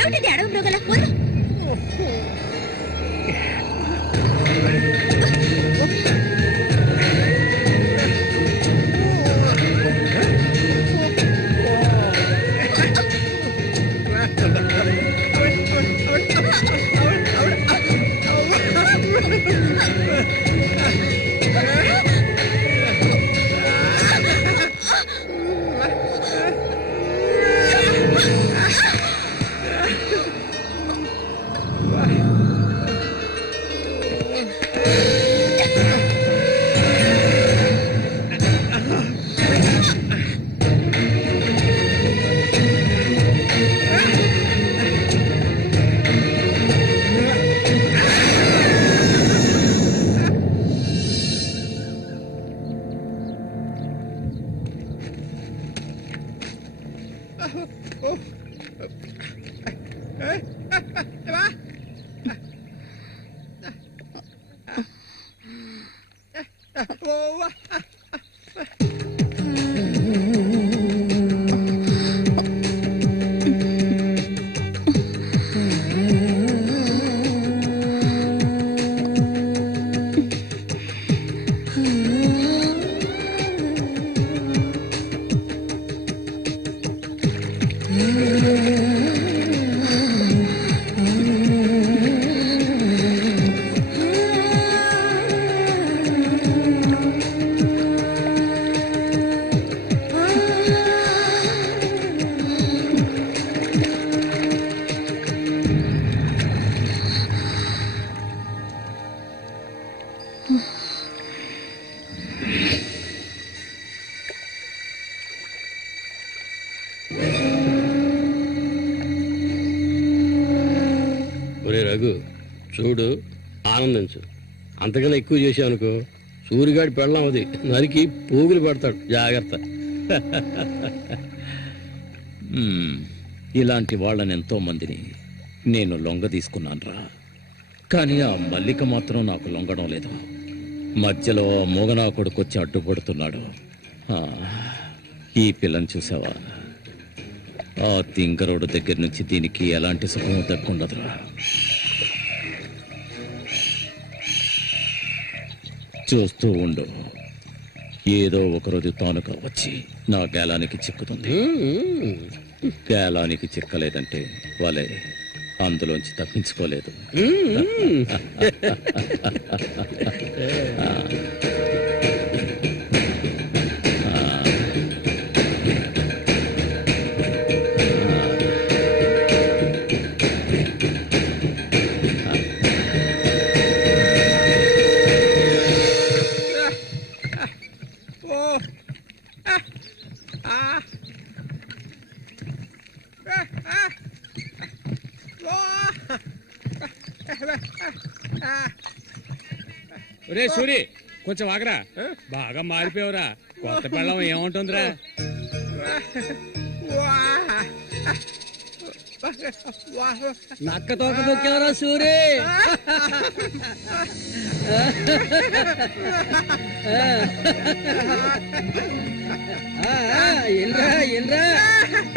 ఏమిటి అడవి మృగల చూడు, ఆనందించు. అంతకన్నా ఎక్కువ చేసావు అనుకో సూరిగాడి పెళ్ళం అది నరికి పోగులు పడతాడు. జాగ్రత్త. ఇలాంటి వాళ్ళని ఎంతో మందిని నేను లొంగ తీసుకున్నానురా. కానీ ఆ మల్లిక మాత్రం నాకు లొంగడం లేదు. మధ్యలో మూగనా కొడుకొచ్చి అడ్డుపడుతున్నాడు. ఈ పిల్లని చూసావా? ఆ తింగరోడు దగ్గర నుంచి దీనికి ఎలాంటి సుఖం దక్కుండదురా. చూస్తూ ఉండు, ఏదో ఒకరోజు తానుక వచ్చి నా గేలానికి చిక్కుతుంది. గేలానికి చిక్కలేదంటే వాళ్ళే అందులోంచి తప్పించుకోలేదు. ఒరే సూరి, కొంచెం ఆగరా. బాగా మారిపోయావురా. కొత్త పెళ్ళం ఏముంటుందిరా? నక్క తోక దొక్కేవరా సూరి?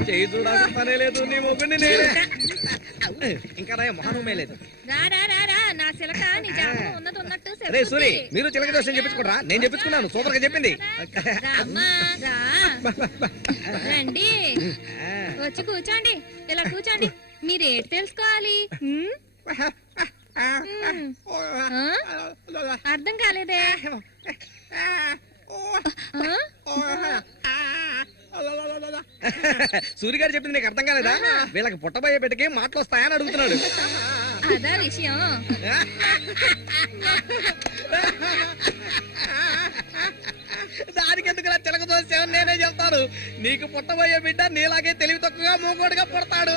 చేయి చూడాల్సిన పనే లేదు. నీ మొగ్గుని నేనే ఇంకా మొహమే లేదు. అరే సూరి, మీరు చిలక దోషం చెప్పించుకోరా? నేను చెప్పించుకున్నాను. సూపర్ గా చెప్పింది. రండి, వచ్చి కూర్చోండి. ఇలా కూర్చోండి. మీరేటి తెలుసుకోవాలి? అర్థం కాలేదే? సూర్య గారు చెప్పింది నీకు అర్థం కాలేదా? వీళ్ళకి పుట్టబోయే బిడ్డకి మాటలు వస్తాయని అడుగుతున్నాడు. అదా విషయం. దానికి ఎందుకు చిలక దోసేవని నేనే చెప్తాను. నీకు పుట్టబోయే బిడ్డ నీలాగే తెలివి తక్కువగా మూకోడుగా పుడతాడు.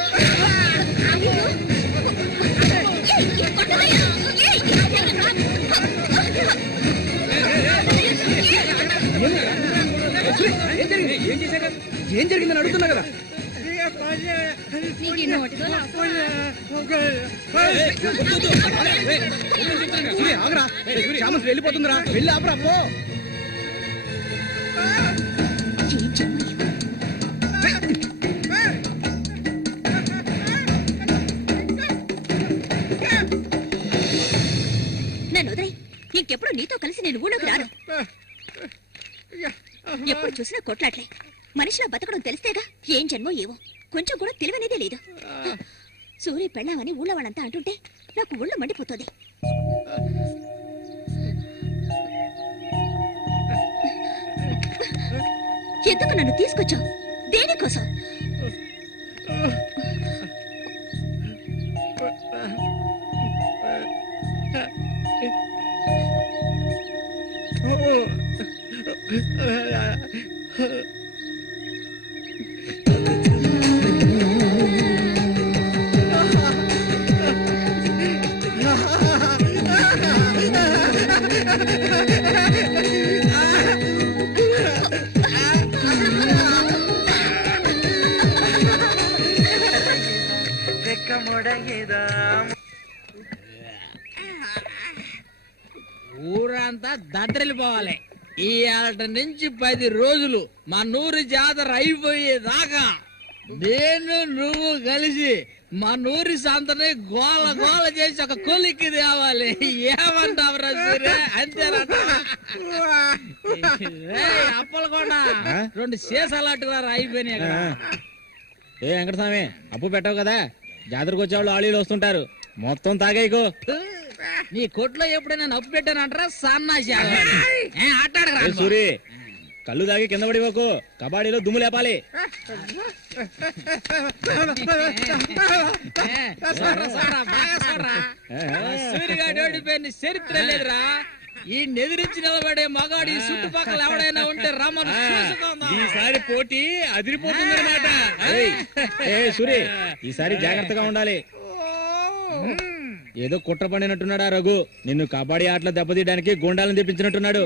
ఏం జరిగిందని అడుగుతున్నా కదా. నీకు ఈ నోటితో ఆగరా శ్యామస్ వెళ్ళిపోతుందిరా వెళ్ళి ఆపరా పో నన్ను వదిలేయ్. ఇంకెప్పుడు నీతో కలిసి నేను ఊళ్ళోకి రాను. ఎప్పుడు చూసినా కొట్లాట్లే. మనిషిలా బతకడం తెలిస్తేగా ఏం జన్మో ఏవో. కొంచెం కూడా తెలివనేదే లేదు. సూర్య పెళ్ళామని ఊళ్ళో వాళ్ళంతా అంటుంటే నాకు ఊళ్ళో మండిపోతుంది. ఎందుకు నన్ను తీసుకొచ్చావు? దేనికోసం? ఊరంతా దద్దరిల్లిపోవాలి. ఈ ఏట నుంచి 10 రోజులు మా నూరు జాతర అయిపోయేదాకా నేను నువ్వు కలిసి మా నూరి సంతని గోల గోల చేసి ఒక కొలిక్కి తేవాలి. ఏమంటావురా సూర్య? అంతేనట. అప్పలకొండ 2 సీసాలట్టుగా అయిపోయినాయి. ఏ వెంకటస్వామి అప్పు పెట్టావు కదా, జాతరకు వచ్చేవాళ్ళు ఆళీలు వస్తుంటారు, మొత్తం తాగేయకు. నీ కొట్లో ఎప్పుడైనా నప్పు పెట్టానంటారా? సన్నాసి ఆటాడరా సూరి, కళ్ళు తాగి కింద పడిపోకు, కబాడీలో దుమ్ము లేపాలి. సూర్యగాడి ఓడిపోయిన చరిత్ర లేదురా. ఈ నెదిరించి నిలబడే మగాడు ఈ చుట్టుపక్కల ఎవడైనా ఉంటే రమ్మను. ఈసారి పోటీ అదిరిపోతుందన్నమాట. సూరి, ఈసారి జాగ్రత్తగా ఉండాలి. ఏదో కుట్ర పడినట్టున్నాడా రఘు, నిన్ను కబడ్డీ ఆటలో దెబ్బతీయడానికి గుండాలను తెప్పించినట్టున్నాడు.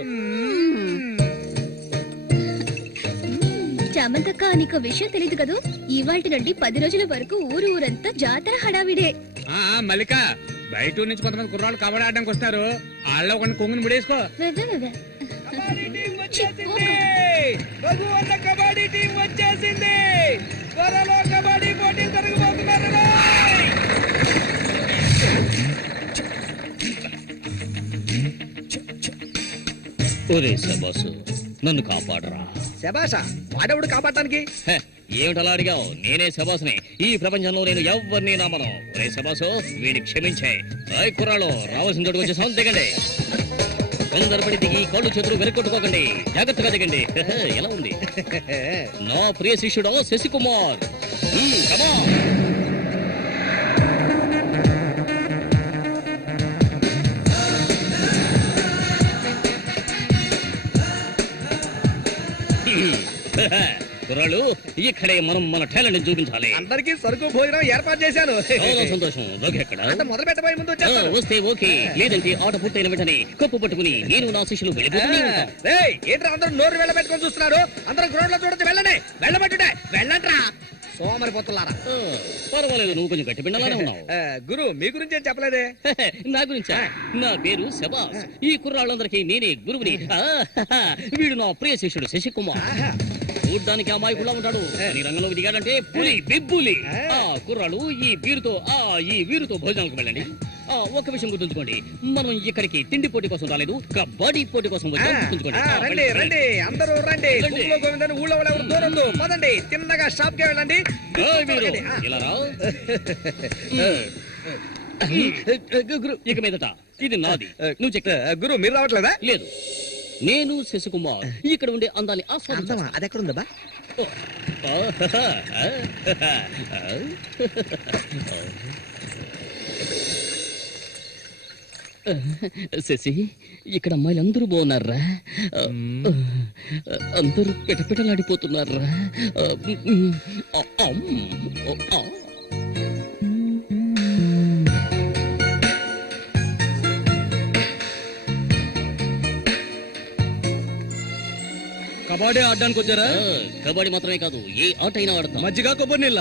చామంతక్క, నీకు విషయం తెలీదు కదూ? ఇవాల్టి నుండి 10 రోజుల వరకు ఊరంతా జాతర హడావిడే. మల్లిక, బయట ఊరు నుంచి కొంతమంది కుర్రాళ్ళు కబడ్డీ ఆడడానికి వస్తారు. వాళ్ళ కొన్ని కొంగుని ముడేసుకో. కబడ్డీ టీం వచ్చేసింది. త్వరలో కబడ్డీ పోటీ జరగబోతున్నారు. ఒరే శబాసు, నన్ను కాపాడరా. శబాషా, వాడెవడు కాపాడటానికి? ఏమిటలా అడిగావు? నేనే శబాసుని. ఈ ప్రపంచంలో నేను ఎవరిని నమ్మను. ఒరే శబాసు, వీడిని క్షమించే. కుర్రాళ్ళు రావాల్సిన చోటుకు వచ్చేసాం, దిగండి. వెందరపడి దిగి కళ్ళు చేతులు వెనుకొట్టుకోకండి, జాగ్రత్తగా దిగండి. ఎలా ఉంది నా ప్రియ శిష్యుడు శశికుమార్? కమాన్. కుర్రాళ్ళు, ఇక్కడే మనం మన టాలెంట్ చూపించాలి. అందరికీ సరుకు భోజనం ఏర్పాటు చేశాను. చాలా సంతోషం. ఎక్కడ మొదలు పెట్టబోయే ముందు వస్తే ఓకే, లేదంటే ఆట పూర్తయిన వెంటనే కప్పు పట్టుకుని నేను నా శిష్యులు వెళ్ళిపోతూనే ఉంటాం. ఏంట్రా అందరూ నోరు వెళ్ళబెట్టుకొని చూస్తున్నారు? అందరూ గ్రౌండ్ లో చూడొచ్చు. వెళ్ళండి, వెళ్ళబెట్టుడే, వెళ్ళంట్రా సోమరిపోతున్నారా. పర్వాలేదు, నువ్వు కొంచెం గట్టి పిండాలనే ఉన్నావు. గురు, మీ గురించి ఏం చెప్పలేదే? నా గురించా? నా పేరు శబాస్. ఈ కుర్రాళ్ళందరికీ నేనే గురువుని. వీడు నా ప్రియ శిష్యుడు శశికుమార్. చూడ్డానికి అమాయకులా ఉంటాడు, నీ రంగంలోకి దిగాడంటే పులి బిబ్బులి. కుర్రాళ్ళు, ఈ వీరుతో భోజనానికి వెళ్ళండి. ఒక విషయం గుర్తుంచుకోండి, మనం ఇక్కడికి తిండి పోటీ కోసం రాలేదు, కబడ్డీ పోటీ కోసం వచ్చాం. రండి రండి, అందరూ రండి. గోవిందని ఊళ్ళో ఎవరు దూరం పదండి. తిన్నగా షాప్ కి వెళ్ళండి. ఇలా రా. ఇక మీదట ఇది నాది. నువ్వు చెక్క. గురు, మీరు రావట్లేదా? లేదు, నేను శశికుమార్ ఇక్కడ ఉండే అందాన్ని ఆస్వాదించాను. అది ఎక్కడ ఉందా? శశి, ఇక్కడ అమ్మాయిలు అందరూ బాగున్నారా? అందరూ పిటపిటలాడిపోతున్నారా? కబడ్డీ ఆడడానికి వచ్చారా? కబడ్డీ మాత్రమే కాదు, ఏ ఆట అయినా ఆడతాం. మజ్జిగ కొబ్బరి నీళ్ళ?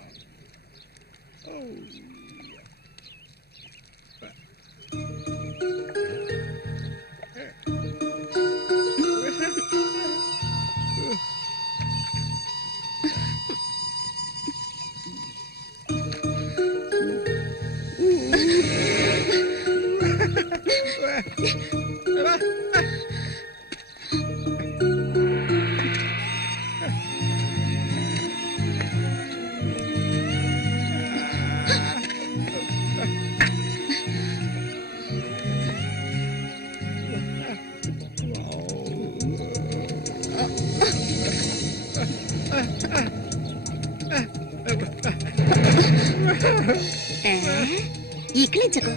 ఇక్కిలించకు.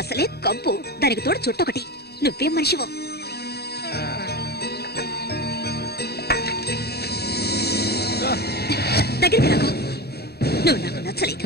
అసలే కంపు, దానికి తోడు చుట్టొకటి. నువ్వేం మనిషివో. దగ్గరికి రాకు. నువ్వు నాకు నచ్చలేదు.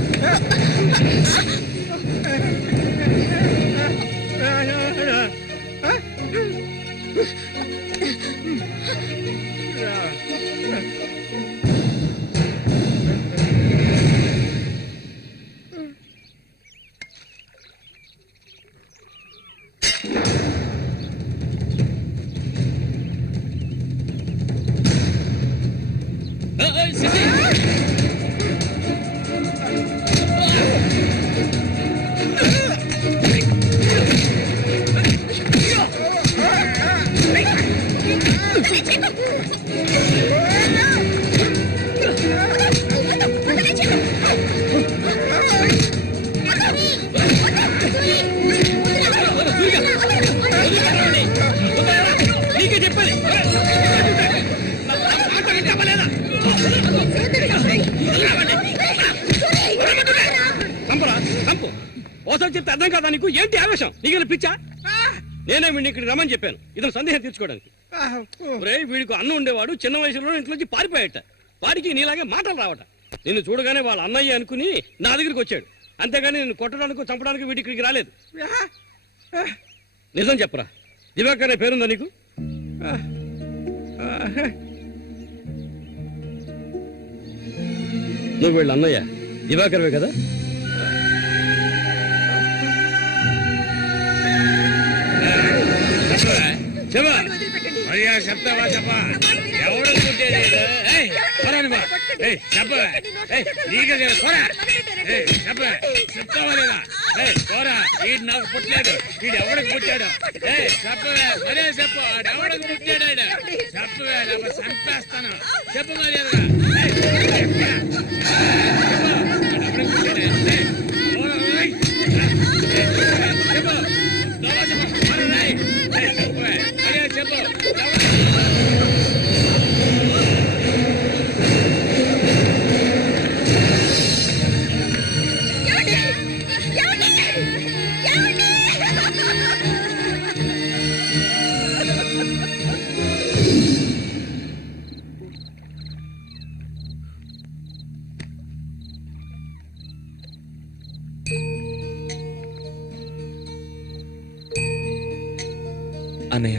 శశి నీకే చెప్పాలి. చంపరా చంపు. ఓసారి చెప్తే అర్థం కాదా నీకు? ఏంటి ఆవేశం? నీకు పిచ్చా? నేనే వీడిని ఇక్కడికి రమ్మని చెప్పాను, ఇతను సందేహం తీర్చుకోవడానికి. వీడికి అన్నం ఉండేవాడు, చిన్న వయసులో ఇంట్లోంచి పారిపోయాట. వాడికి నీలాగే మాటలు రావట. నిన్ను చూడగానే వాళ్ళ అన్నయ్య అనుకుని నా దగ్గరికి వచ్చాడు. అంతేగాని నిన్ను కొట్టడానికి చంపడానికి వీడి ఇక్కడికి రాలేదు. నిజం చెప్పరా, దివాకర్ అనే పేరుందా నీకు? నువ్వు వీళ్ళ అన్నయ్య దివాకర్వే కదా? చెప్తావా చెప్పా? ఎవడు చెప్తావా లేదా? పోరా, వీడు నాకు పుట్టలేదు. వీడు ఎవడికి పుట్టాడు? చెప్పవే, మరే చెప్పు. ఎవడికి పుట్టాడు? చెప్పవే, లేకపోతే చంపేస్తాను. చెప్పు మర్యాదగా. అన్నయ్య